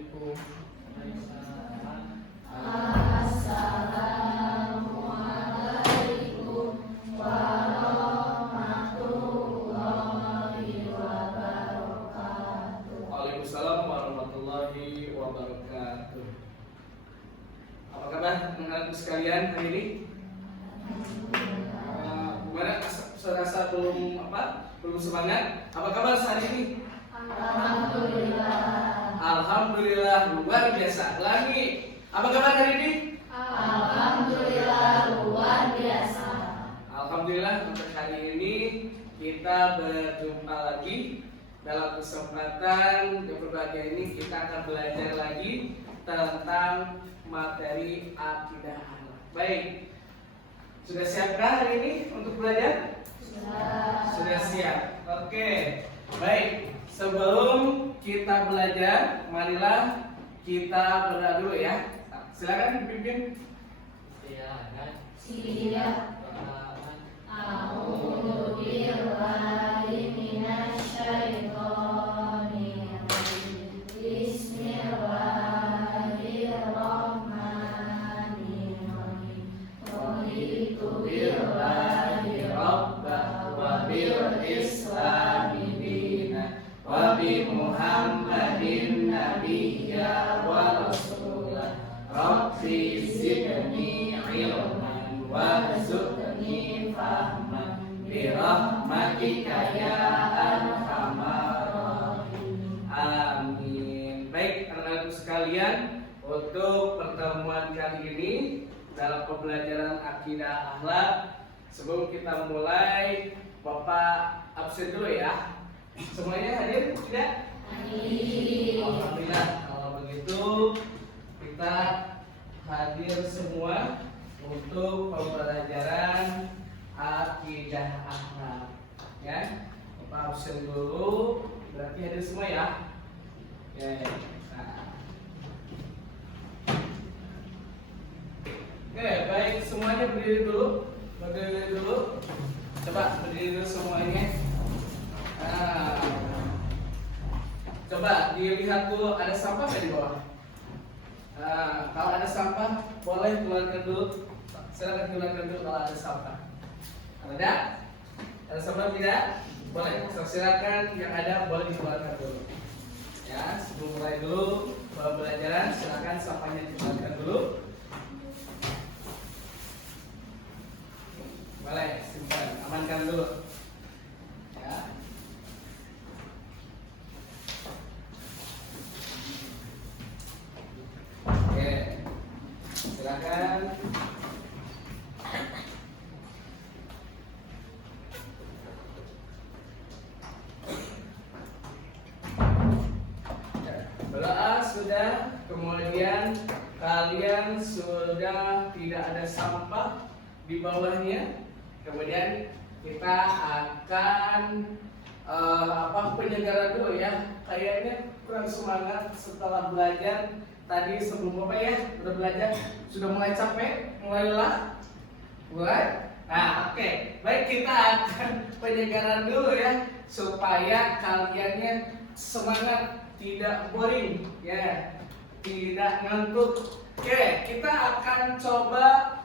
Assalamualaikum. Assalamualaikum warahmatullahi wabarakatuh. Waalaikumsalam warahmatullahi wabarakatuh. Apa kabar anak-anak sekalian hari ini? Gimana? Serasa belum semangat? Apa kabar hari ini? Alhamdulillah luar biasa. Ulangi. Apa kabar hari ini? Alhamdulillah luar biasa. Alhamdulillah untuk hari ini kita berjumpa lagi. Dalam kesempatan yang berbahagia ini kita akan belajar lagi tentang materi akidah akhlak. Baik. Sudah siapkah hari ini untuk belajar? Sudah siap. Oke. Baik. Sebelum kita belajar, marilah kita berdoa dulu ya. Silakan dipimpin. Siap. A'udzu billahi minasyaitonir rajim. Bismillahirrahmanirrahim. Raditu billahi rabban wa bil islami dinan wa bi Muhammadin nabiyya wa rasulah. Rabbi zidni ilman warzuqni fahman birahmatika ya arhamar rahimin. Amin. Baik, anak-anak sekalian, untuk pertemuan kali ini dalam pembelajaran akidah akhlak, sebelum kita mulai, Bapak absen dulu ya. Semuanya hadir tidak? Hadir. Alhamdulillah. Kalau begitu kita hadir semua untuk pembelajaran akidah akhlak. Ya, Bapak absen dulu. Berarti hadir semua ya. Oke. Oke, baik, semuanya berdiri dulu. Berdiri dulu. Coba berdiri dulu semuanya. Coba dilihat dulu, ada sampah nggak di bawah? Kalau ada sampah, boleh keluarkan dulu. Silakan keluarkan dulu kalau ada sampah. Ada? Ada sampah tidak? Boleh. Silakan yang ada boleh dikeluarkan dulu. Ya, sebelum mulai dulu pembelajaran, silakan sampahnya dikeluarkan dulu. Boleh, simpan, amankan dulu. Ya. Oke, silakan. Berdoa sudah, kemudian kalian sudah tidak ada sampah di bawahnya. Kemudian kita akan penyegaran dulu ya. Kayaknya kurang semangat setelah belajar tadi sebelum Bapak ya. Udah belajar, sudah mulai capek, mulai lelah. Mulai? Nah, oke. Baik, kita akan penyegaran dulu ya supaya kaliannya semangat, tidak boring ya. Tidak ngantuk. Oke, kita akan coba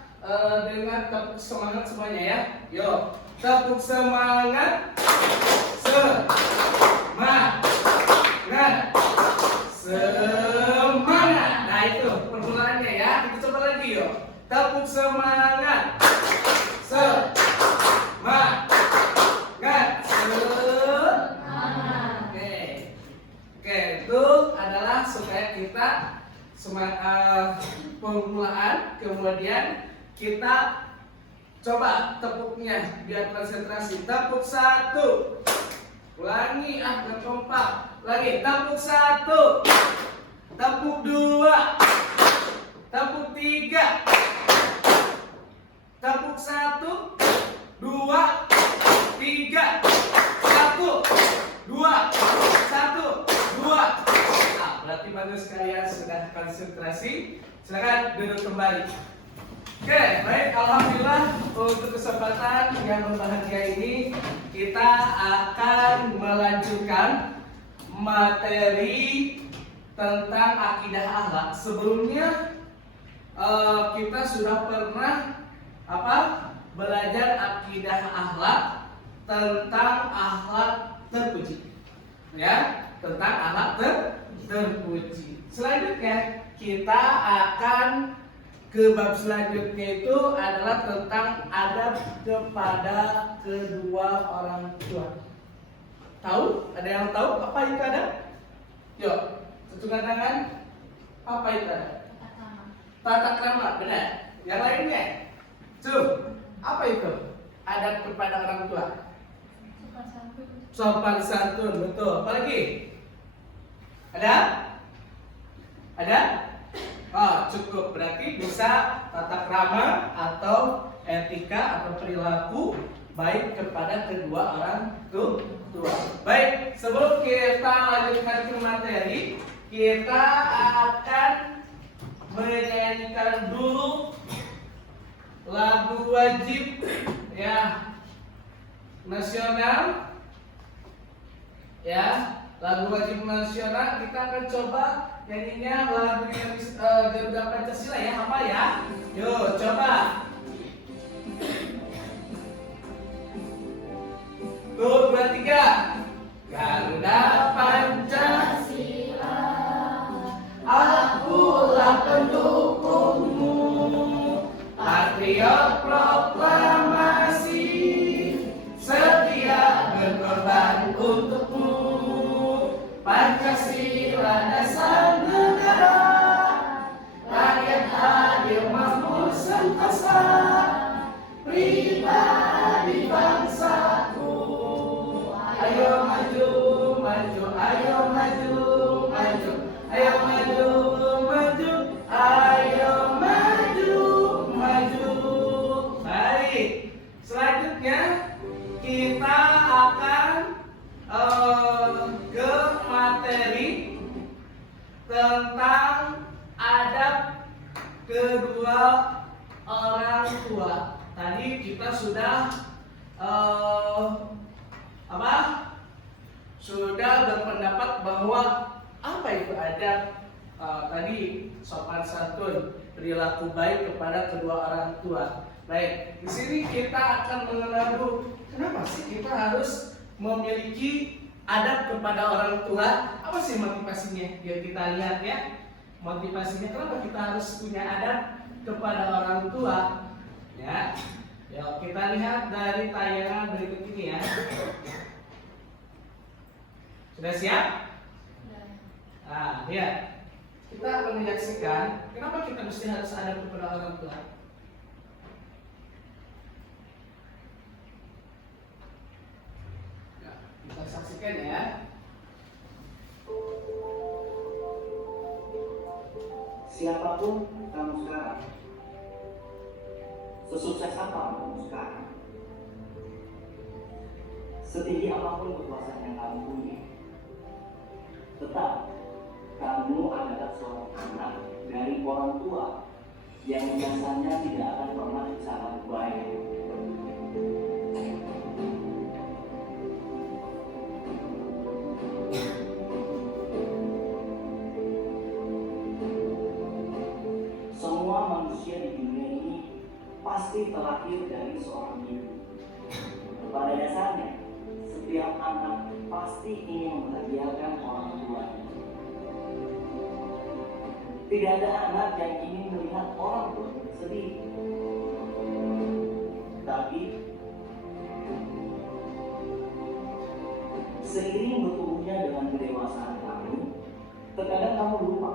dengan tepuk semangat semuanya ya. Yuk, tepuk semangat. Semangat. Semangat. Nah, itu permulaannya ya. Kita coba lagi yuk. Tepuk semangat. Semangat. Oke, itu adalah supaya kita semangat permulaan, kemudian kita coba tepuknya biar konsentrasi. Tepuk satu. Ulangi dan kompak. Lagi tepuk satu. Tepuk dua. Tepuk tiga. Tepuk satu. Dua. Tiga. Satu. Dua. Satu. Dua. Nah, berarti bagus kalian sudah konsentrasi. Silakan duduk kembali. Oke, baik, alhamdulillah untuk kesempatan yang berbahagia ini kita akan melanjutkan materi tentang akidah akhlak. Sebelumnya kita sudah pernah belajar akidah akhlak tentang akhlak terpuji, ya, tentang akhlak terpuji. Selanjutnya kita akan ke bab selanjutnya, itu adalah tentang adab kepada kedua orang tua. Tahu? Ada yang tahu apa itu adab? Yuk, tunjukkan tangan. Apa itu adab? Tata krama, benar. Yang lainnya? Tuh, apa itu? Adab kepada orang tua. Sopan santun, betul. Apa lagi? Ada? Ada? Oh, cukup. Berarti bisa tata krama atau etika atau perilaku baik kepada kedua orang tua. Baik, sebelum kita lanjutkan ke materi, kita akan menyanyikan dulu lagu wajib, ya, nasional, ya, lagu wajib nasional. Kita akan coba nyanyinya lagu Garuda Pancasila, ya, apa ya? Yuk, coba. Tuh, 2, 3. Garuda Pancasila, akulah pendukungmu, patriot proklamasi, setia berkorban untukmu. Pancasila dasar negara, rakyat adil makmur sentosa, pribadi bangsaku. Ayo maju, maju, ayo maju, maju, ayo maju, maju, ayo maju, maju. Baik, selanjutnya kita akan ke materi tentang adab kedua orang tua. Tadi kita sudah sudah berpendapat bahwa apa itu adab. Tadi sopan santun, perilaku baik kepada kedua orang tua. Baik, di sini kita akan mengenal dulu kenapa sih kita harus memiliki adab kepada orang tua. Apa sih motivasinya? Ya, kita lihat ya. Motivasinya kenapa kita harus punya adab kepada orang tua? Ya. Yuk, kita lihat dari tayangan berikut ini ya. Sudah siap? Nah, lihat. Kita akan menyaksikan kenapa kita mesti harus adab kepada orang tua. Nah, kita saksikan ya. Siapapun kamu sekarang, sesukses apa kamu sekarang, setinggi apapun kekuasaan yang kamu punya, tetap kamu adalah seorang anak dari orang tua yang biasanya tidak akan pernah bicara baik. Semua manusia di dunia ini pasti terlahir dari seorang ibu. Pada dasarnya, setiap anak pasti ingin membahagiakan orang tuanya. Tidak ada anak yang ingin melihat orang tua sedih. Tapi seiring bertumbuhnya dengan kedewasaan kamu, terkadang kamu lupa.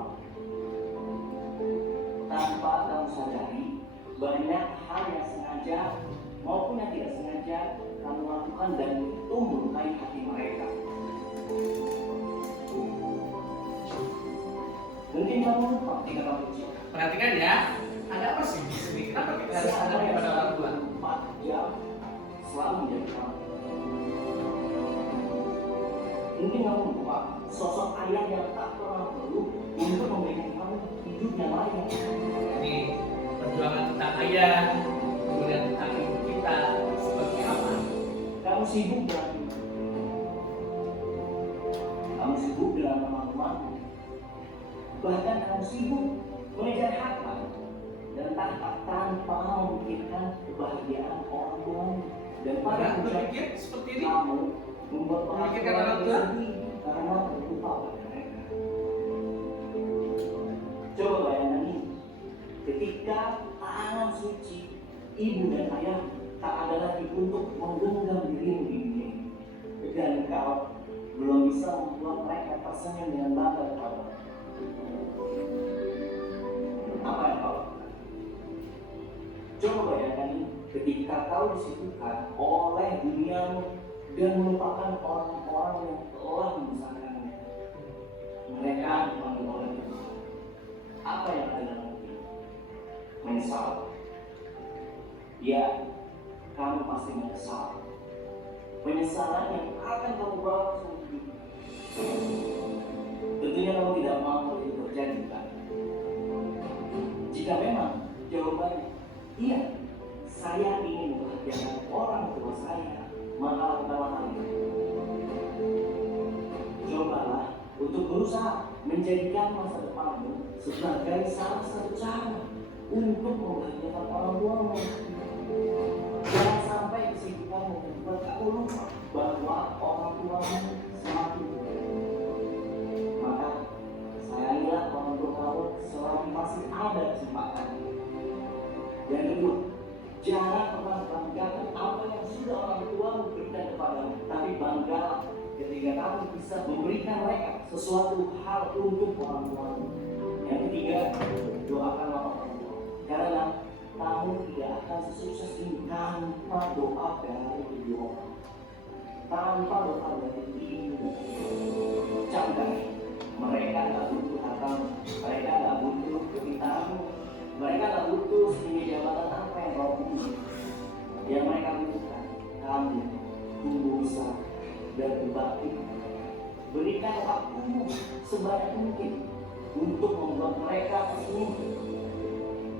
Tanpa kamu sadari, banyak hal yang sengaja maupun yang tidak sengaja kamu lakukan dan itu melukai hati mereka. Mungkin kamu lupa ketika kamu kecil. Perhatikan ya, ada apa sih di sini? Kenapa kita harus adab kepada orang tua? 4 jam selalu menjadi kamu. Mungkin kamu lupa sosok ayah yang tak pernah perlu untuk memberikan kamu hidup yang layak. Ini perjuangan tentang ayah, kemudian tentang ibu kita seperti apa? Kamu sibuk dengan kamu sibuk dengan teman-teman. bahkan kamu sibuk mengejar harta dan tanpa memikirkan kebahagiaan orang tuamu. Dan pada berpikir seperti ini, kamu membuat orang memikirkan tua orang tua sedih karena terlupa pada mereka. Coba bayangkan ini, ketika tangan suci ibu dan ayah tak ada lagi untuk menggenggam dirimu di dunia ini, dan kau belum bisa membuat mereka tersenyum dengan bangga kepadamu. Apa yang kau lakukan? Coba bayangkan ini, ketika kau disibukkan oleh duniamu dan melupakan orang-orang yang telah membesarkanmu. Mereka dipanggil oleh Tuhan. Apa yang ada dalam hati? Menyesal. Ya, kamu pasti menyesal. Penyesalan yang akan kamu bawa seumur hidup. Tentunya kamu tidak mau itu terjadi, kan? Jika memang jawabannya iya, saya ingin membahagiakan orang tua saya, maka lakukanlah hal itu. Cobalah untuk berusaha menjadikan masa depanmu sebagai salah satu cara untuk membahagiakan orang tuamu. Jangan sampai kesibukanmu membuat kamu lupa bahwa orang tuamu semakin maka sayangilah orang tua kamu selagi masih ada kesempatan. Yang kedua, jangan pernah banggakan apa yang sudah orang tuamu berikan kepadamu, tapi banggalah ketika kamu bisa memberikan mereka sesuatu hal untuk orang tuamu. Yang ketiga, doakanlah orang tua, karena kamu tidak akan sesukses ini tanpa doa dari kedua orang. Tanpa doa dari ibu. Camkan, mereka tidak butuh hartamu, mereka tidak butuh kepintaranmu, mereka tidak butuh tinggi jabatan apa yang kau punya. Yang mereka butuhkan, kamu tumbuh besar dan berbakti. Berikan waktumu sebanyak mungkin untuk membuat mereka tersenyum.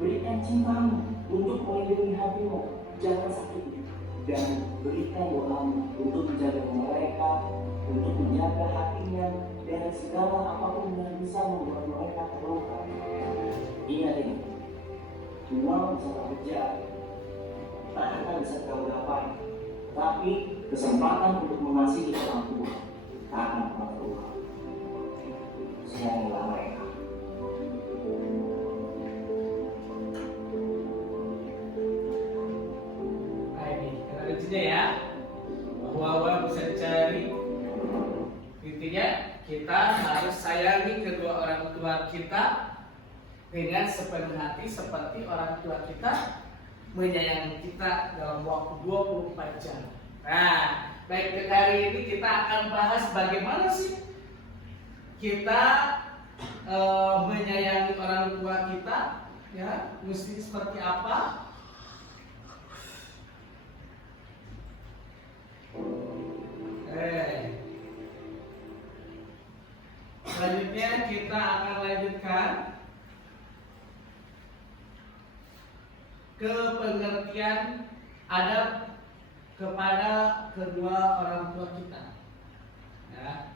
Berikan cintamu untuk melindungi hatimu, jangan sakiti. Dan berikan doamu untuk menjaga mereka, untuk menjaga hatinya dari segala apapun yang bisa membuat mereka terluka. Ingat ini, uang bisa bekerja, tak bisa kau dapat, tapi kesempatan untuk mengasihi orang tua tak akan pernah keluar. Sayangilah mereka. Ya, bahwa bisa dicari. Intinya kita harus sayangi kedua orang tua kita dengan sepenuh hati seperti orang tua kita menyayangi kita dalam waktu 24 jam. Nah, baik hari ini kita akan bahas bagaimana sih kita menyayangi orang tua kita, ya, mesti seperti apa? Selanjutnya kita akan lanjutkan ke pengertian adab kepada kedua orang tua kita. Ya.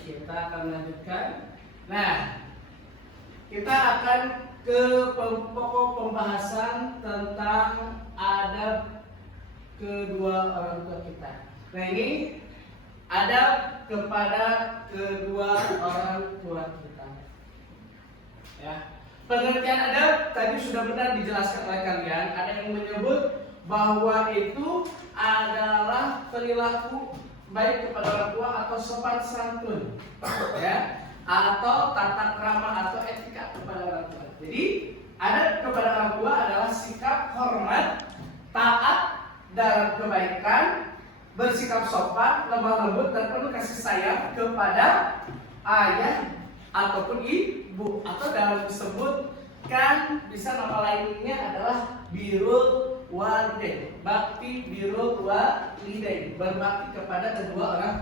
Kita akan lanjutkan. Nah, kita akan ke pokok pembahasan tentang adab kedua orang tua kita. Nah, ini adab kepada kedua orang tua kita. Ya, pengertian adab tadi sudah benar dijelaskan oleh kalian. Ada yang menyebut bahwa itu adalah perilaku baik kepada orang tua atau sopan santun, ya, atau tata krama atau etika kepada orang tua. Jadi adab kepada orang tua adalah sikap hormat, taat dalam kebaikan, bersikap sopan, lemah lembut dan penuh kasih sayang kepada ayah ataupun ibu, atau dalam disebutkan bisa nama lainnya adalah birrul walidain, bakti birrul walidain, berbakti kepada kedua orang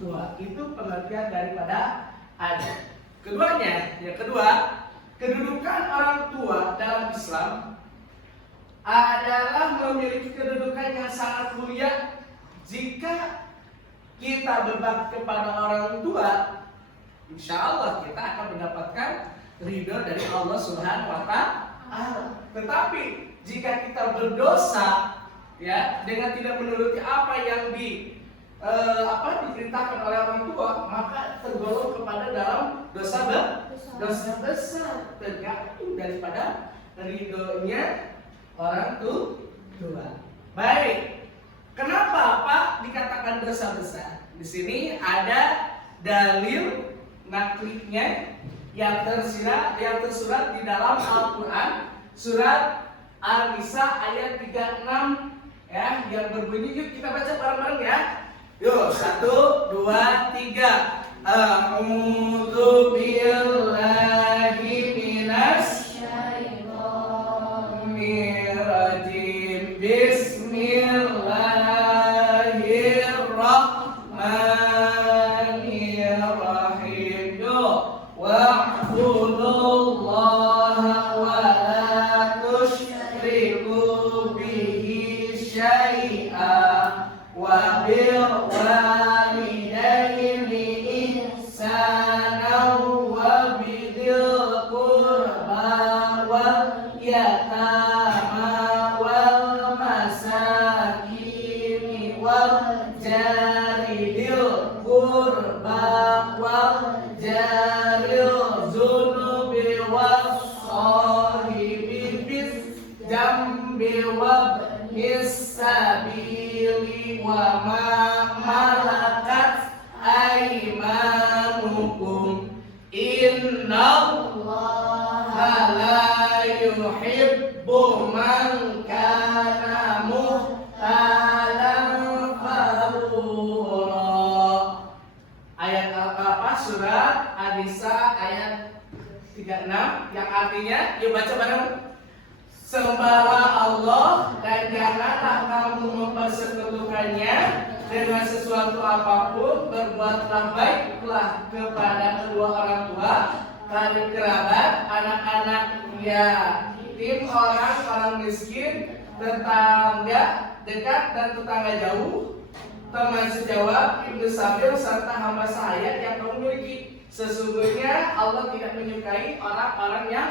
tua. Itu pengertian daripada adab. Yang kedua, kedudukan orang tua dalam Islam adalah memiliki kedudukan yang sangat mulia. Jika kita berbakti kepada orang tua, insya Allah kita akan mendapatkan ridho dari Allah Subhanahu wa Ta'ala. Tetapi jika kita berdosa, ya, dengan tidak menuruti apa yang diperintahkan oleh orang tua, maka tergolong kepada dalam dosa besar, tergantung daripada ridhonya orang tua. Baik, kenapa Pak dikatakan dosa besar? Di sini ada dalil naklinya yang tersurat di dalam Al-Quran, surat An-Nisa ayat 36, ya, yang berbunyi, yuk kita baca bareng-bareng ya. Yuk, 1, 2, 3. A'udzu billahi minasyaitonir rajim. Bismillahirrahmanirrahim. Wa'budullaha wa la tusyriku bihi syai'a wa bil walidaini ihsanan wa bidil qurba wal yatama wal masakin wal jaridil qurba wal jaril zunubi was sahibi bis jambi wa sabili wa ma malakat aymanukum innallaha la yuhibbu man kana muhtalan fakhura. Ayat apa? Surat An-Nisa ayat 36 yang artinya, yuk baca bareng. Sembahlah Allah dan janganlah kamu mempersekutukannya dengan sesuatu apapun. Berbuatlah baiklah kepada kedua orang tua, kerabat kerabat, anak-anak yatim, orang miskin, tetangga dekat dan tetangga jauh, teman sejawat, ibnu sabil, serta hamba sahaya yang kamu miliki. Sesungguhnya Allah tidak menyukai orang-orang yang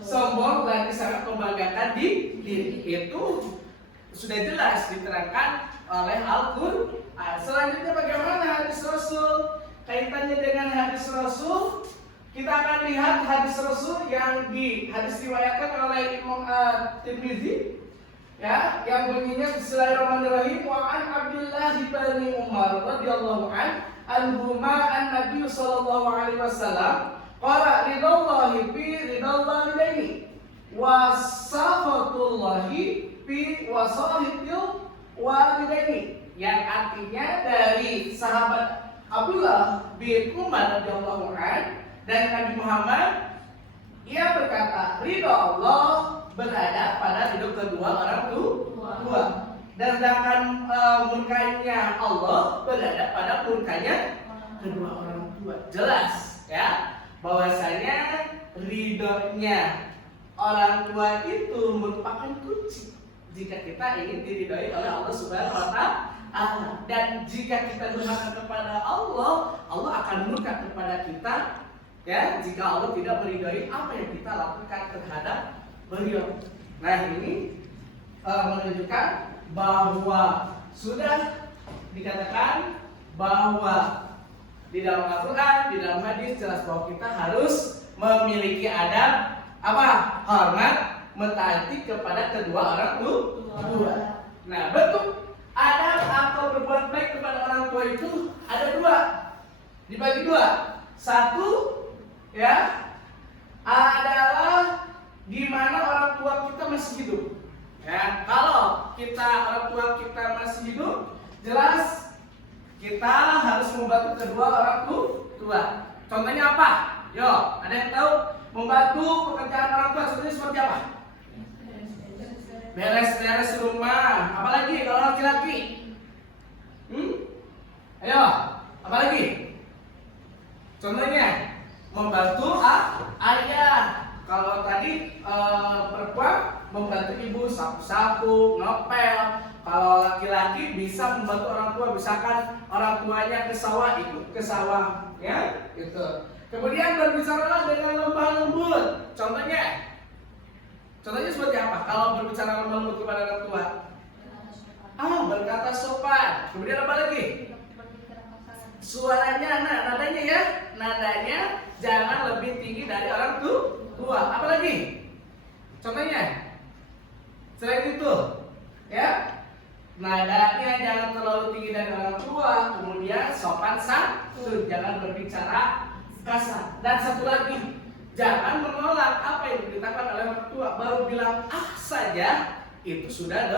sombong dan sangat membanggakan diri. Itu sudah jelas diterangkan oleh Al-Quran. Selanjutnya bagaimana hadis Rasul? Kaitannya dengan hadis Rasul, kita akan lihat hadis Rasul yang diriwayatkan oleh Imam Tirmidzi, ya, yang bunyinya Bismillahirrahmanirrahim. Wa an Abdullah bin Umar radhiyallahu anhuma an-nabiy sallallahu alaihi wasallam qala ridallahi fi ridal walidaini wa sakhatullahi fi wasahitil walidaini, yang artinya dari sahabat Abdullah bin Umar radhiyallahu anhu dan Nabi Muhammad, ia berkata, ridha Allah berada pada ridho kedua orang tua, dan sedangkan murkanya Allah berada pada murkanya kedua orang tua. Jelas, ya, bahwasanya ridhonya orang tua itu merupakan kunci jika kita ingin diridhoi oleh Allah Subhanahu wa Ta'ala. Dan jika kita durhaka kepada Allah, Allah akan murka kepada kita, ya, jika Allah tidak meridhoi apa yang kita lakukan terhadap beliau. Nah, ini menunjukkan bahwa sudah dikatakan bahwa di dalam Al-Quran, di dalam hadis jelas bahwa kita harus memiliki adab apa? Hormat, mentaati kepada kedua orang tua. Nah, bentuk adab atau berbuat baik kepada orang tua itu ada dua, dibagi dua. Satu, ya, adalah di mana orang tua kita masih hidup. Ya, kalau orang tua kita masih hidup, jelas kita harus membantu kedua orang tua. Contohnya apa? Yo, ada yang tahu membantu pekerjaan orang tua contohnya seperti apa? Beres-beres rumah. Apalagi kalau laki-laki? Ayo, apalagi? Contohnya membantu ayah. Kalau tadi perempuan membantu ibu sapu-sapu, ngepel. Kalau laki-laki bisa membantu orang tua, misalkan orang tuanya ke sawah, ikut ke sawah, ya, gitu. Kemudian berbicaralah dengan lemah lembut. Contohnya seperti apa? Kalau berbicara lemah lembut kepada orang tua, berkata sopan. Kemudian apa lagi? Suaranya, nadanya ya, nadanya jangan lebih tinggi dari orang tua. Apa lagi? Contohnya, selain itu, ya, nadanya jangan terlalu tinggi dari orang tua. Kemudian sopan santun, jangan berbicara kasar. Dan satu lagi, jangan menolak apa yang diberitakan oleh orang tua. Baru bilang saja, itu sudah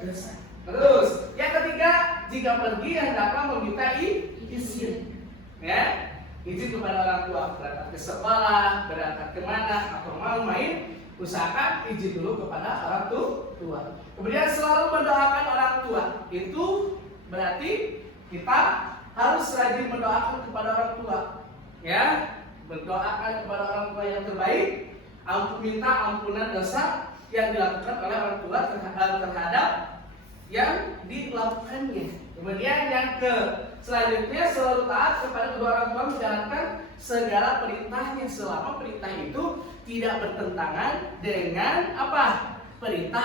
dosa. Terus, yang ketiga, jika pergi hendaklah meminta izin, ya, izin kepada orang tua, berangkat ke sekolah, berangkat kemana, atau mau main, usahakan izin dulu kepada orang tua. Kemudian selalu mendoakan orang tua. Itu berarti kita harus rajin mendoakan kepada orang tua, ya, mendoakan kepada orang tua yang terbaik, minta ampunan dosa yang dilakukan oleh orang tua terhadap yang dilakukannya. Kemudian yang selanjutnya selalu taat kepada kedua orang tua, menjalankan segala perintahnya selama perintah itu tidak bertentangan dengan apa? Perintah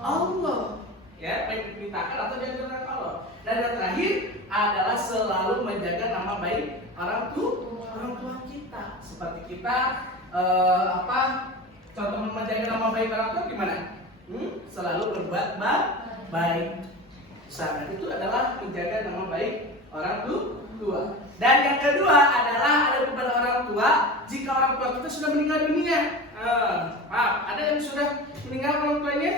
Allah. Ya, baik diperintahkan atau dianjurkan Allah. Dan yang terakhir adalah selalu menjaga nama baik orang tua kita. Seperti kita contoh menjaga nama baik orang tua gimana? Selalu berbuat baik. Usahakan itu adalah menjaga nama baik orang tua. Dan yang kedua adalah ada kepada orang tua jika orang tua kita sudah meninggal dunia. Ada yang sudah meninggal orang tuanya?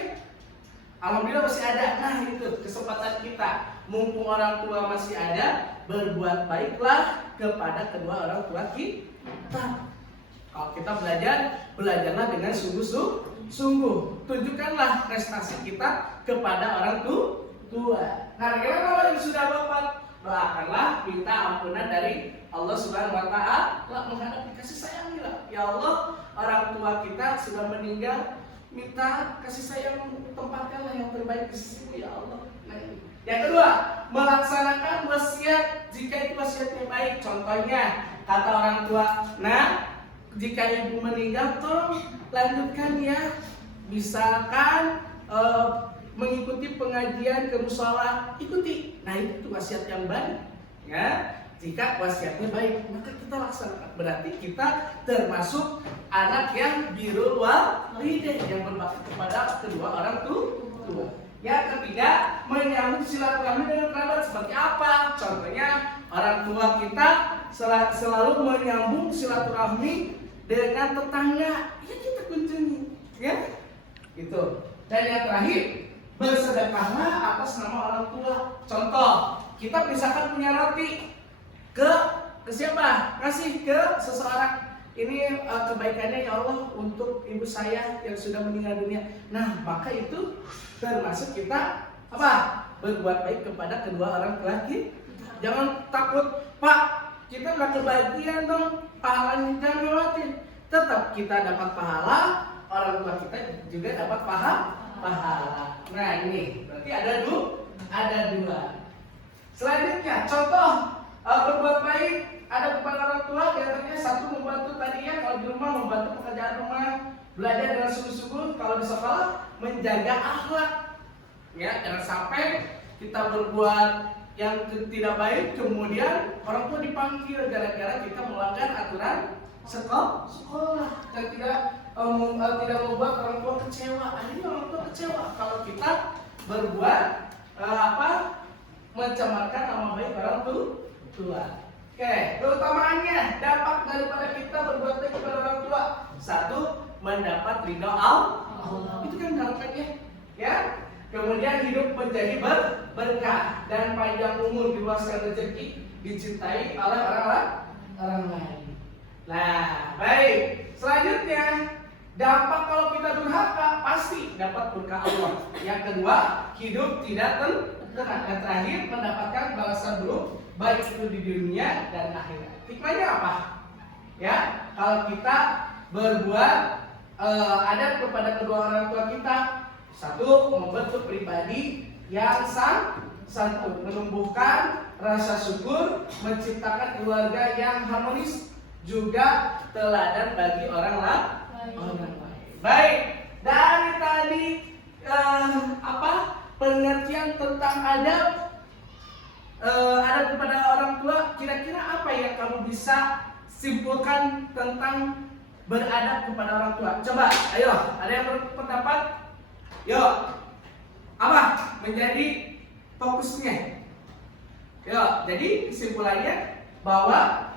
Alhamdulillah masih ada. Nah, itu kesempatan kita. Mumpung orang tua masih ada, berbuat baiklah kepada kedua orang tua kita. Kalau kita belajarlah dengan sungguh-sungguh. Tunjukkanlah prestasi kita kepada orang tua. Nah, bagaimana kalau yang sudah wafat? Doakanlah, minta ampunan dari Allah Subhanahu wa Ta'ala, menghadapi kasih sayangnya. Ya Allah, orang tua kita sudah meninggal, minta kasih sayang, tempatkanlah yang terbaik di sisimu, ya Allah. Nah, ini. Yang kedua, melaksanakan wasiat jika itu wasiatnya baik. Contohnya, kata orang tua, nah, jika ibu meninggal, tolong lanjutkan ya. Misalkan mengikuti pengajian ke mushola, ikuti. Nah, itu wasiat yang baik. Ya, jika wasiatnya baik, maka kita laksanakan. Berarti kita termasuk anak yang birrul walidain, yang berbakti kepada kedua orang tua. Yang ketiga, menyambung silaturahmi dengan kerabat. Seperti apa? Contohnya, orang tua kita selalu menyambung silaturahmi dengan tetangga. Ya, kita kunjungi, ya, gitu. Dan yang terakhir, bersedekahlah atas nama orang tua. Contoh, kita misalkan punya roti, ke siapa? Kasih ke seseorang. Ini kebaikannya ya Allah untuk ibu saya yang sudah meninggal dunia. Nah, maka itu termasuk kita apa? Berbuat baik kepada kedua orang tua kita. Jangan takut, Pak, kita nggak kebagian dong pahalanya. Jangan khawatir, tetap kita dapat pahala, orang tua kita juga dapat pahala. Nah, ini berarti ada dua. Selanjutnya, contoh berbuat baik ada kepada orang tua. Diantaranya satu, membantu tadinya kalau di rumah, membantu pekerjaan rumah, belajar dengan sungguh-sungguh. Kalau di sekolah, menjaga akhlak. Ya, jangan sampai kita berbuat yang tidak baik, kemudian orang tua dipanggil gara-gara kita melanggar aturan sekolah dan tidak membuat orang tua kecewa. Akhirnya orang tua kecewa kalau kita berbuat mencemarkan nama baik orang tua. Oke, keutamaannya, dampak daripada kita berbuat baik kepada orang tua. Satu, mendapat ridho Allah. Itu kan dampaknya, ya. Kemudian hidup menjadi berkah dan panjang umur, luaskan rezeki, dicintai oleh orang lain. Nah, baik. Selanjutnya, dampak kalau kita durhaka pasti dapat berkah Allah. Yang kedua, hidup tidak tenang. Yang terakhir, mendapatkan balasan buruk baik itu di dunia dan akhirat. Hikmahnya apa? ya kalau kita berbuat adab kepada kedua orang tua kita. Satu, membentuk pribadi yang santun, menumbuhkan rasa syukur, menciptakan keluarga yang harmonis, juga teladan bagi orang lain. Baik, dari tadi pengertian tentang adab kepada orang tua, kira-kira apa yang kamu bisa simpulkan tentang beradab kepada orang tua? Coba, ayo, ada yang berpendapat? Yuk, apa menjadi fokusnya? Yuk, jadi kesimpulannya bahwa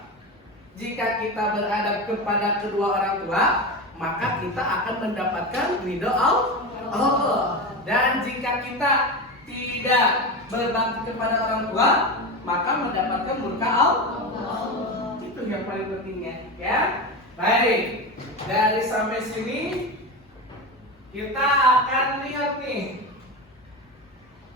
jika kita beradab kepada kedua orang tua, maka kita akan mendapatkan ridho Allah. Dan jika kita tidak berbakti kepada orang tua, maka mendapatkan murka Allah. Itu yang paling pentingnya, ya. Baik, dari sampai sini kita akan lihat nih,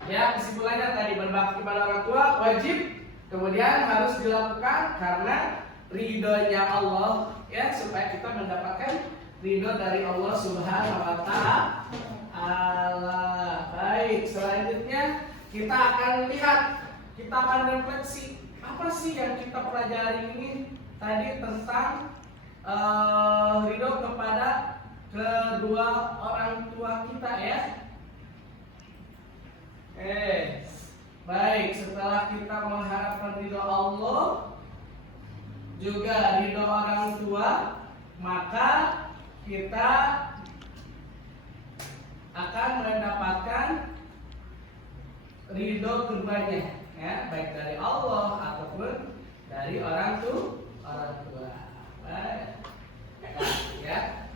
ya, kesimpulannya tadi berbakti kepada orang tua wajib, kemudian harus dilakukan karena ridhonya Allah, ya, supaya kita mendapatkan ridho dari Allah Subhanahu wa Ta'ala. Baik, selanjutnya kita akan lihat, kita akan refleksi apa sih yang kita pelajari ini tadi tentang ridho kepada kedua orang tua kita, ya. Baik, setelah kita mengharapkan ridho Allah juga ridho orang tua, maka kita akan mendapatkan ridho keduanya, ya, baik dari Allah ataupun dari orang tua. Baik, ya.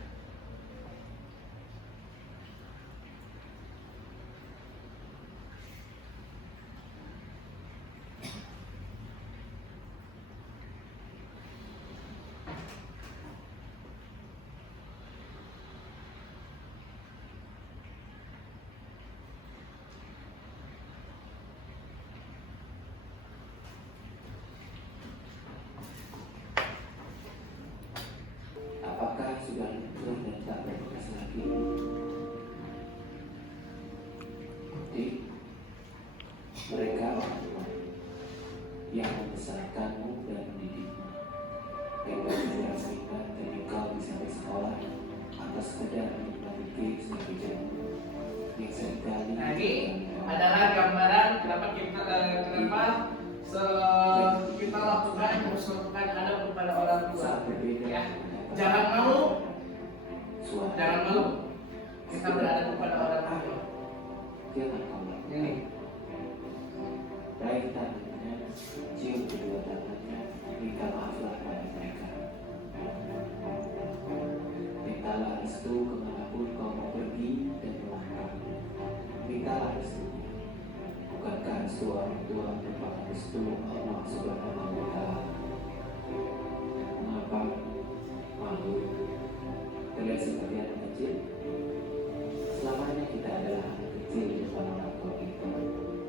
Apakah sudah luntur dan tak berbekas lagi? Bukti, mereka orang tua yang membesarkanmu dan mendidikmu, yang tidak sehingga dan engkau bisa bersekolah atas sekedar menikmati games dan pijamu yang seringkali. Nah, ini adalah gambaran kenapa kita lakukan harus lakukan adab kepada orang tua, ya. Jangan malu, kita beradab kepada orang tua. Jangan kau lakukan. Ini Raih tangannya, cium kedua tangannya, minta maaflah pada mereka. Mintalah restu kemanapun kau mau pergi dan melangkah. Mintalah restunya. Bukankah restu orang tua merupakan restu Allah Subhanahu wa Ta'ala? Mengapa malu? Terlihat seperti anak kecil. Selamanya kita adalah anak kecil di depan orang tua kita.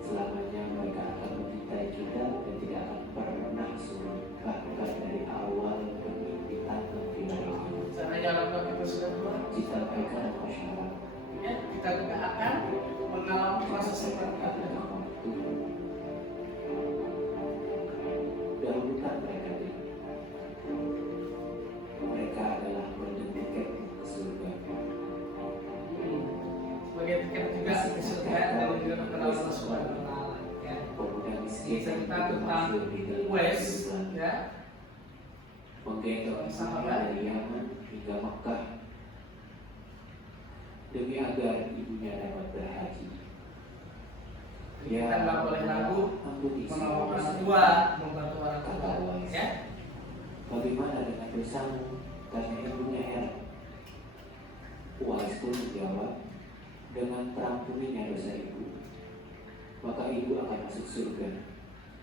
Selamanya mereka akan mencintai kita dan tidak akan pernah sulit, bahkan dari awal kepemimpinan di dalam seandainya orang tua kita sudah tua, cita mereka dan masyarakat. ya, kita juga akan mengalami proses seperti itu. Dahulukan mereka ini. Mereka adalah golden ticket ke surga. Sebagai tiket juga ke surga dan juga kepada Allah Subhanahu wa Ta'ala, ya. Pemuda Ini miskin cerita tentang Uwais, ya, menggendong sahabat dari Yaman hingga Mekah demi agar ibunya dapat berhaji. kita nggak boleh ragu ampuni menolong orang dosa. tua, membantu orang tua, ya. Bagaimana dengan dosamu? Tanya ibunya heran. Uwais pun menjawab, dengan terampuninya dosa ibu, maka ibu akan masuk surga.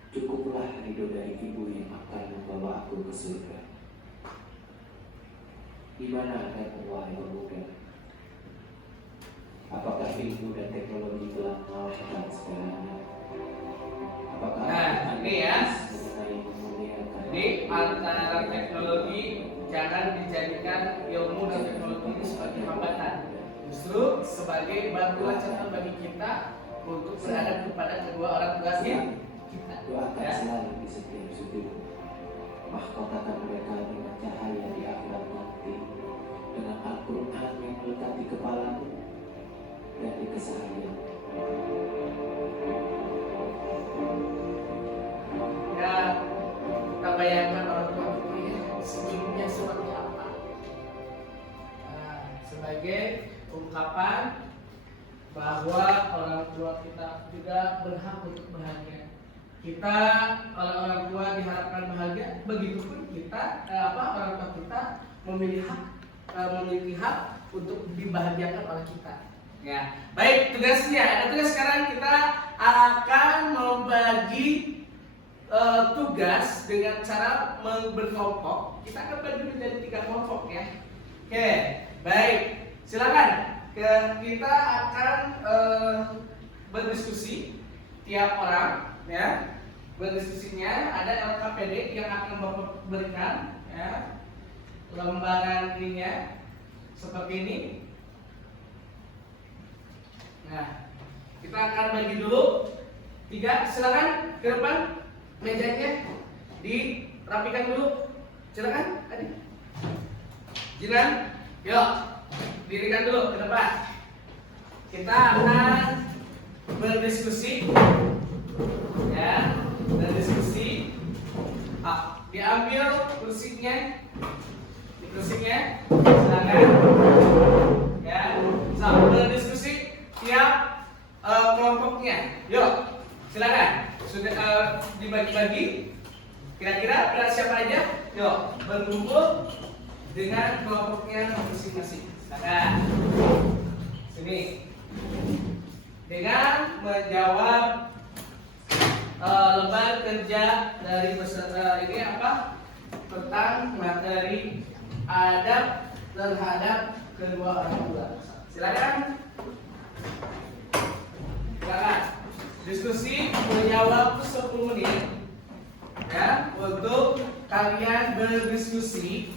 Cukuplah ridho dari ibu yang akan membawa aku ke surga. Di mana akan wahai pemuda? Apakah ilmu dan teknologi telah mengalahkan segalanya? Apakah Nah, ini ya. mengenai memuliakan Ini Jadi antara teknologi jangan dijadikan ilmu dan teknologi ini sebagai hambatan, justru sebagai batu loncatan bagi kita untuk berada kepada kedua orang tua kita. Doakan Ya. selalu di setiap sudut. Mahkotakan mereka dengan cahaya di akhirat nanti, dengan Al-Quran yang melekat di kepalamu dan di keseharian. Ya, kita bayangkan orang tua kita ya, sebelumnya seperti apa. Nah, sebagai ungkapan bahwa orang tua kita juga berhak untuk bahagia. Kita oleh orang tua diharapkan bahagia, begitupun kita orang tua kita memiliki hak untuk dibahagiakan oleh kita. Ya, baik, tugasnya ada tugas. Sekarang kita akan membagi tugas dengan cara berkelompok. Kita akan bagi menjadi 3 kelompok ya. Oke, baik, silakan. Kita akan berdiskusi tiap orang ya. Berdiskusinya ada LKPD yang akan Bapak berikan ya. Lembaran ininya seperti ini. Nah, kita akan bagi dulu 3. Silakan ke depan. Mejanya dirapikan dulu. Silakan, adik. Jinan, yuk. Dirikan dulu ke depan. Kita akan berdiskusi. Ya, berdiskusi. Diambil kursinya. Di kursinya. Silakan. Ya, berdiskusi tiap kelompoknya. Yuk, silakan. Sudah dibagi-bagi. Kira-kira berat siapa aja? Yuk, berkumpul dengan kelompoknya masing-masing. Silakan. Sini. Dengan menjawab lembar kerja dari peserta ini apa? Tentang materi adab terhadap kedua orang tua. Silakan. Silakan. Diskusi menjawab 10 menit ya, untuk kalian berdiskusi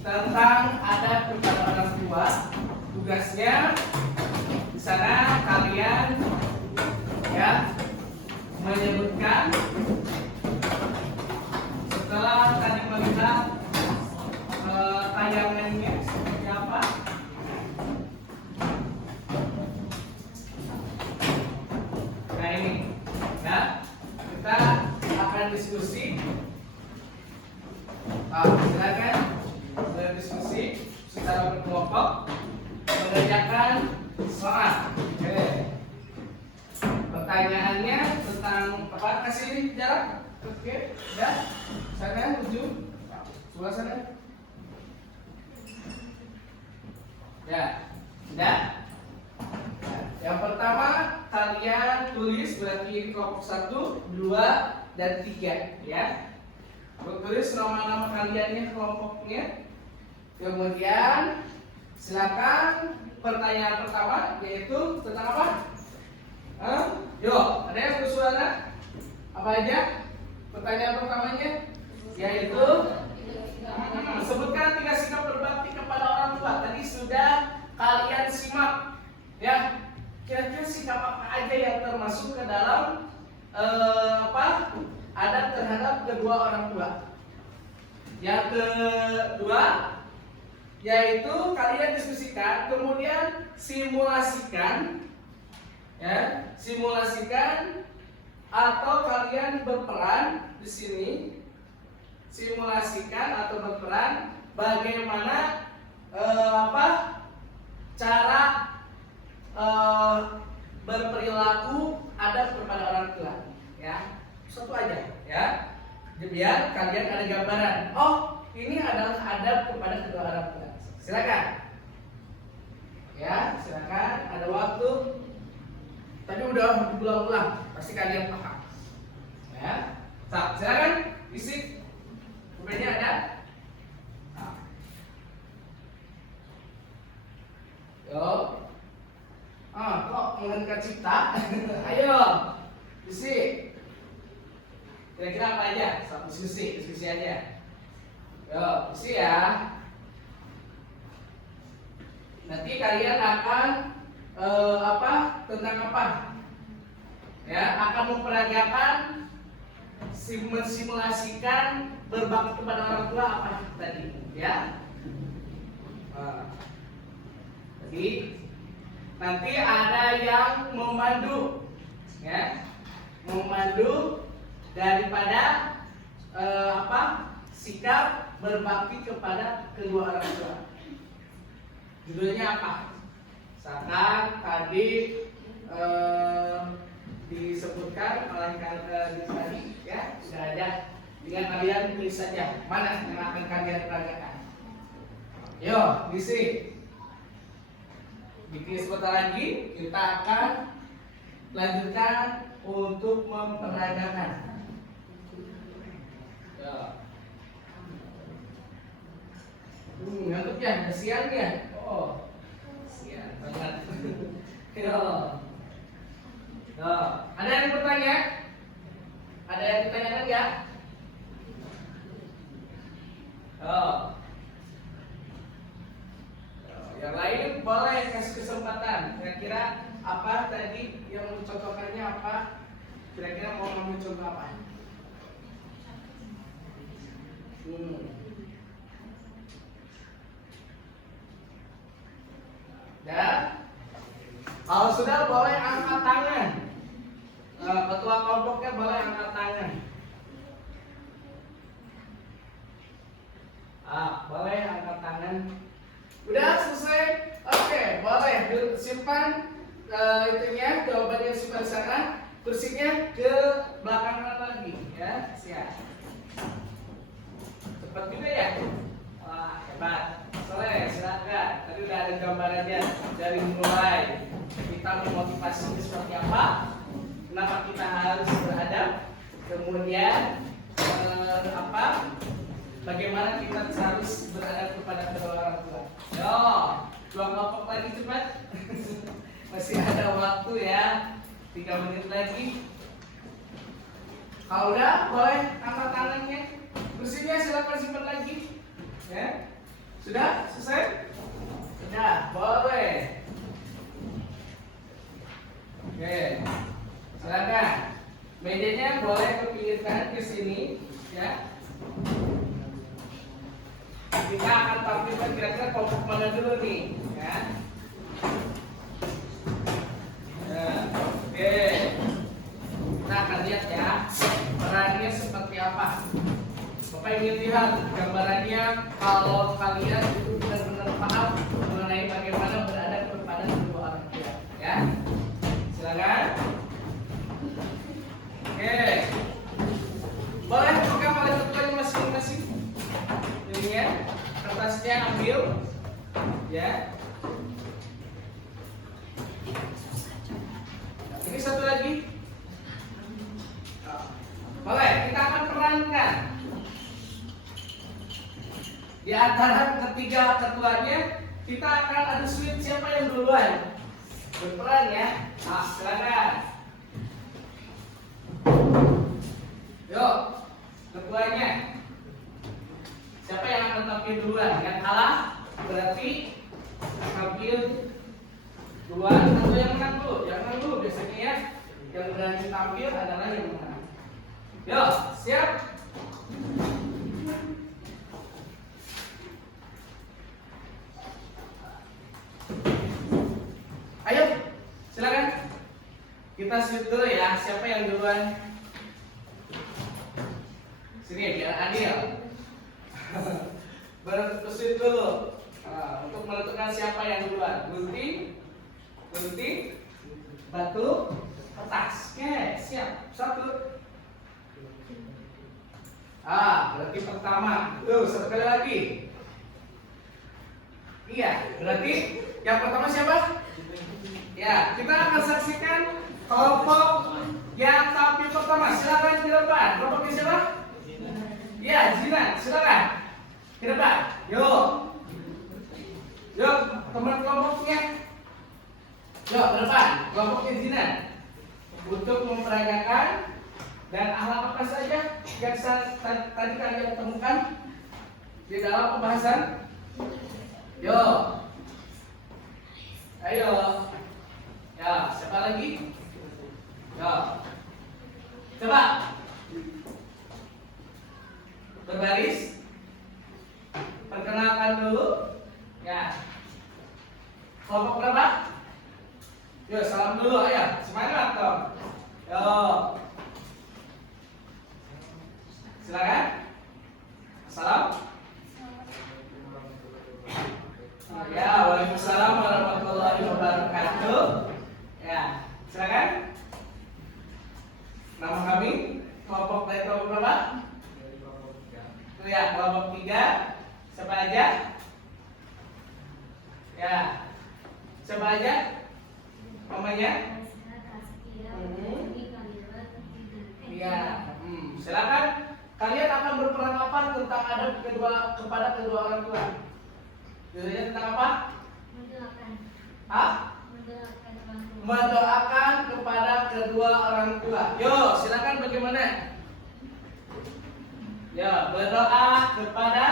tentang adab kepada orang tua. Tugasnya di sana kalian ya menyebutkan setelah tadi melihat tayangannya seperti apa. Nah ini ya, kita akan diskusi. Silakan berdiskusi secara berkelompok mengerjakan soal. Oke. Pertanyaannya tentang apa? Kasih jarak. Oke, ya. Sana ujung. Sebelah sana. Ya, sudah. Yang pertama kalian tulis berarti kelompok 1, 2, dan 3 ya. Tulis nama-nama kaliannya kelompoknya. Kemudian silakan pertanyaan pertama yaitu tentang apa? Yuk, ada yang bersuara? Apa aja? Pertanyaan pertamanya yaitu sebutkan 3 sikap berbakti kepada orang tua. Tadi sudah kalian simak ya. Kira-kira sikap apa aja yang termasuk ke dalam adab terhadap kedua orang tua. Yang kedua yaitu kalian diskusikan, kemudian simulasikan ya, simulasikan atau kalian berperan di sini. Simulasikan atau berperan bagaimana cara berperilaku adab kepada orang tua ya. Satu aja ya, biar kalian ada gambaran. Oh, ini adalah adab kepada kedua orang tua. Silakan ya, silakan. Ada waktu. Tadi udah diulang-ulang, pasti kalian paham ya. Silakan isi. Pokoknya ada. Yo. Kok mengangkat cipta? Ayo, isi. Kira-kira apa aja? 1 diskusi aja. Yo, diskusi ya. Nanti kalian akan tentang apa? Ya, akan memperagakan mensimulasikan berbakti kepada orang tua apa tadi, ya? Jadi nanti ada yang memandu, ya, memandu daripada sikap berbakti kepada kedua orang tua. Judulnya apa? Misalkan tadi disebutkan oleh tadi, ya, sudah ada. Dengan kalian tulis saja mana yang akan kalian peragakan. Yo, isi. Bikin sebentar lagi kita akan lanjutkan untuk memperagakan. Yo. Ngantuk ya? Udah siang ya? Oh, siang banget. Yo. Yo. Ada yang bertanya? Ada yang ditanyakan nggak? Oh. Yang lain boleh kasih kesempatan. Kira-kira apa tadi yang mencontohkannya apa? Kira-kira mau kamu contoh apa? Dan kalau sudah boleh angkat tangan. Ketua kelompoknya boleh angkat tangan. Boleh angkat tangan. Udah selesai? Oke, boleh simpan itunya, jawabannya simpan di sana. Kursinya ke belakang lagi, ya. Siap. Cepat juga ya. Wah, hebat. Soleh, silakan. Tadi udah ada gambarannya dari mulai kita memotivasi seperti apa, kenapa kita harus beradab, kemudian bagaimana kita harus beradab kepada kedua orang tua. Yo, dua kelompok lagi cepat. Masih ada waktu ya, 3 menit lagi. Kalau udah, boleh angkat tangannya. Kursinya silakan simpan lagi. Ya, sudah selesai? Sudah, boleh. Oke, silakan. Mejanya boleh kepinggirkan ke sini, ya. Kita akan tampilkan kira-kira kelompok mana dulu nih, ya. Oke, kita akan lihat ya perannya seperti apa. Bapak ingin lihat gambarannya kalau kalian itu benar-benar paham mengenai bagaimana beradab kepada kedua orang tua, ya. Silakan. Oke, boleh pegang oleh ketuanya masing-masing. Ini ya, kertasnya ambil, ya. Ini satu lagi. Boleh, kita akan perankan. Di antara ketiga ketuanya, kita akan adu sweet siapa yang duluan berperan ya. Silakan. Yuk, ketuanya. Siapa yang akan tampil duluan? Yang kalah berarti tampil duluan atau yang menang dulu? Yang menang dulu biasanya ya. Yang berani tampil adalah yang menang. Yuk, siap? Ayo, silakan. Kita shoot dulu ya. Siapa yang duluan? Sini biar adil. Bersuit dulu. Untuk menentukan siapa yang duluan. Gunting, batu, kertas. Oke, siap. 1. Berarti pertama. Tuh, satu kali lagi. Iya, berarti yang pertama siapa? Ya, kita akan saksikan kelompok yang tampil pertama. Silakan di depan. Kelompoknya siapa? Ya, Zinan. Silakan ke depan. Yuk, teman kelompoknya. Yuk, ke depan. Kelompoknya Zinan. Untuk memperagakan Dan akhlak apa saja yang tadi kalian temukan di dalam pembahasan? Yo, ayo, ya siapa lagi? Yo, coba berbaris, perkenalkan dulu, ya. Kelompok berapa? Yo, salam dulu, ayo, semangat dong. Yo, silakan. Salam. Ya, waalaikumsalam warahmatullahi wabarakatuh. Ya, silakan. Nama kami kelompok kelompok berapa? Ya, kelompok 3. Siapa aja? Ya, siapa aja? Namanya? Ya, silakan. Kalian akan berperan apa tentang adab kepada kedua orang tua? Biasanya tentang apa? Mendoakan. Hah? Mendoakan orang tua. Mendoakan kepada kedua orang tua. Yo, silakan bagaimana? Ya, berdoa kepada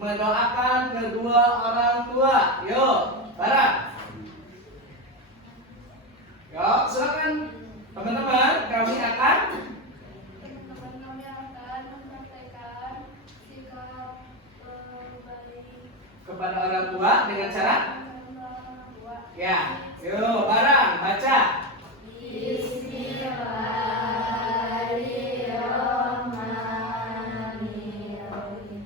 mendoakan kedua orang tua. Yo, barang. Yo, silakan teman-teman, kami akan Teman-teman kami akan mempraktekkan sikap baik kepada orang tua dengan cara kepada orang tua. ya. Yo, barang baca. Bismillahirrahmanirrahim.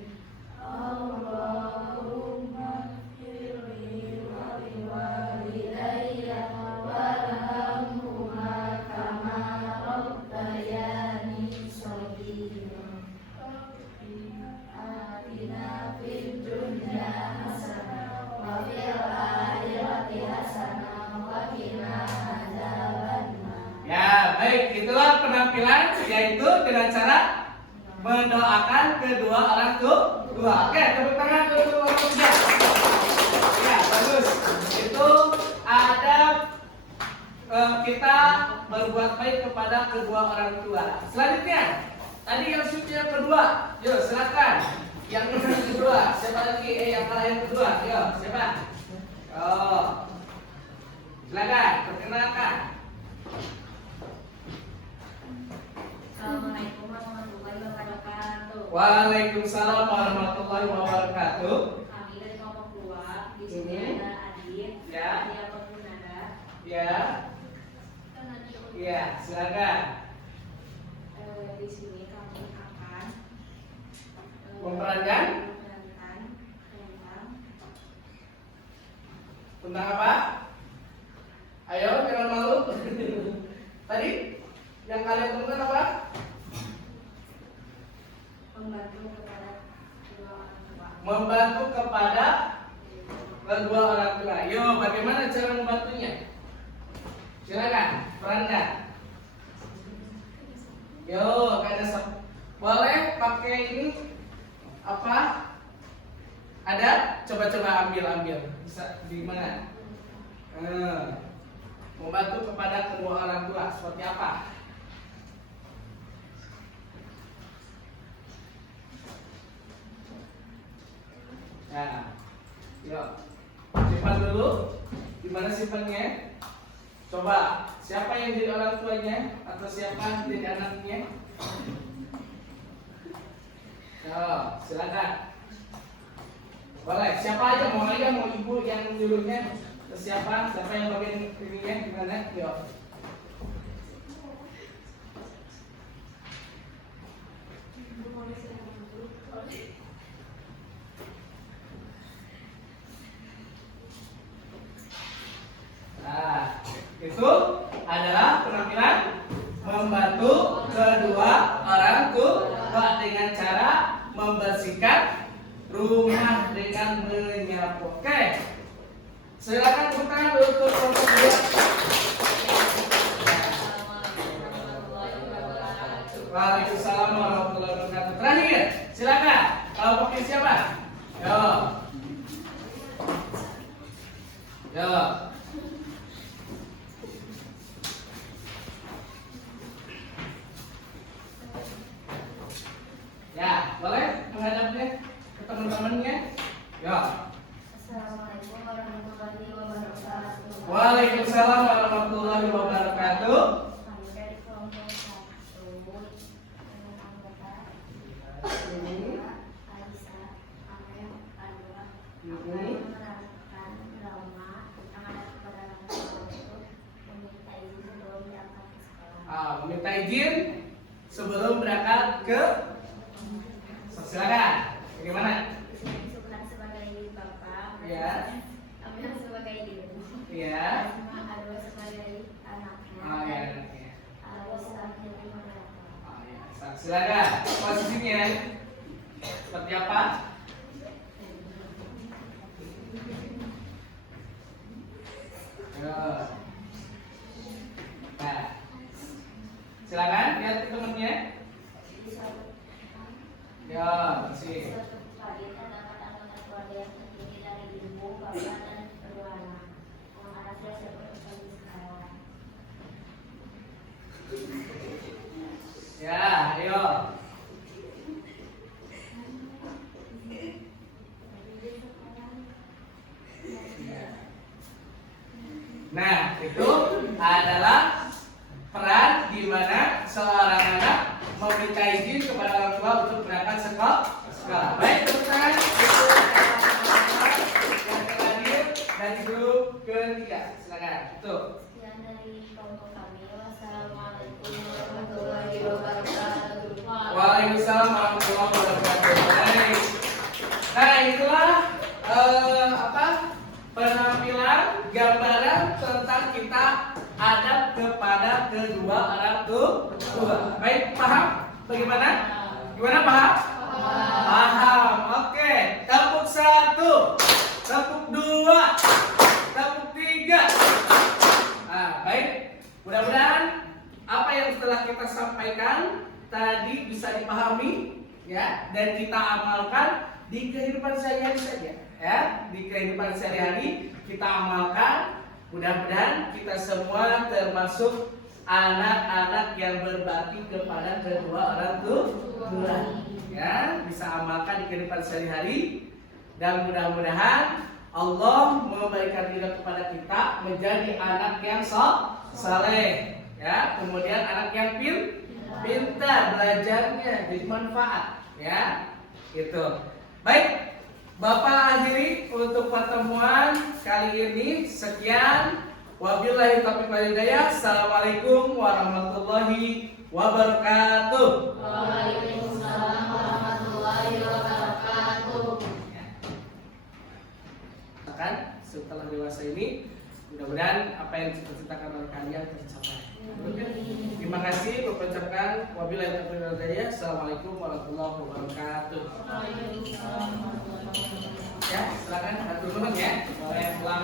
Allahumma firli wa liwalidayya warhamhuma kama rabbayani shaghira. Atina fid dunya hasanah wa fil akhirati hasanah wa qina adzabannar. Ya, baik, itulah penampilan yaitu dengan cara mendoakan kedua orang tua. Oke, tepuk tangan untuk orang tua. Ya, bagus. Itu ada kita berbuat baik kepada kedua orang tua. Selanjutnya, tadi yang yang kedua, yuk silakan. Yang kedua, siapa lagi? Yang kedua, yuk siapa? Oh, silakan, perkenalkan. Assalamualaikum warahmatullahi wabarakatuh. Waalaikumsalam warahmatullahi wabarakatuh. Kami dari kelompok 2. Di sini ada Adit, Ya. Dia Pegunada, Ya, dan Nadia. ya, silakan. Di sini kami akan Memerankan tentang apa? Ayo, jangan malu. Tadi yang kalian temukan apa? membantu kepada kedua orang tua. Membantu kepada kedua orang tua. Yo, bagaimana cara membantunya? Silakan, perankan. Yo, boleh pakai ini apa? Ada? Coba-coba ambil. Bisa di mana? Membantu kepada kedua orang tua seperti apa? Nah, yuk simpan dulu. Gimana simpannya? Coba, siapa yang jadi orang tuanya atau siapa yang jadi anaknya? Yo, silakan. Boleh, siapa aja, mau ayah, mau ibu yang nyuruhnya. Terus siapa yang bagian ininya gimana? Yuk. Nah, itu adalah penampilan membantu kedua orang tua dengan cara membersihkan rumah dengan menyapu. Oke, silakan tepuk tangan untuk kelompok 2. Waalaikumsalam warahmatullahi wabarakatuh. Terakhir, silakan kelompoknya siapa? Yo. silakan. Bagaimana? Subhan sebagai bapak. Ya. Aminah sebagai ibu. Ya. Sama Arwa sebagai anaknya. Oh ya, anaknya. Arwa sebagai mereka. Oh ya, silakan. Posisinya seperti apa? Yo. Nah, silakan lihat temennya. Ya, sih. Suatu pagi terdapat anggota keluarga yang terdiri dari ibu, bapak, dan kedua anak. Anak sudah siap untuk sekarang. Ya, ayo. Nah, itu adalah peran di mana seorang anak meminta izin kepada orang tua untuk berangkat sekolah. Baik, tepuk tangan. Yang terakhir dari grup ketiga, silakan. Tuh. Sekian dari kelompok kami. Wassalamualaikum warahmatullahi wabarakatuh. Waalaikumsalam warahmatullahi wabarakatuh. Baik. Nah, itulah penampilan gambaran tentang kita adab kepada kedua orang tua. Baik, paham? Bagaimana? Gimana, paham? Paham. Oke. Tepuk 1, tepuk 2, tepuk 3. Nah, baik. Mudah-mudahan apa yang telah kita sampaikan tadi bisa dipahami ya dan kita amalkan di kehidupan sehari-hari saja ya. Di kehidupan sehari-hari kita amalkan. Mudah-mudahan kita semua termasuk anak-anak yang berbakti kepada kedua orang tua ya, bisa amalkan di kehidupan sehari-hari dan mudah-mudahan Allah memberikan ridha kepada kita menjadi anak yang saleh ya, kemudian anak yang pintar, belajarnya bermanfaat ya. Gitu. Baik, Bapak akhiri untuk pertemuan kali ini. Sekian. Wabillahi taufiq wal hidayah. Assalamualaikum warahmatullahi wabarakatuh. Waalaikumsalam warahmatullahi wabarakatuh. Kan setelah dewasa ini mudah-mudahan apa yang dicita-citakan oleh kalian tercapai. Terima kasih. Mengucapkan wabillahi taufiq wal hidayah. Assalamualaikum warahmatullahi wabarakatuh. Ya, silakan atur nuhun ya. Boleh pulang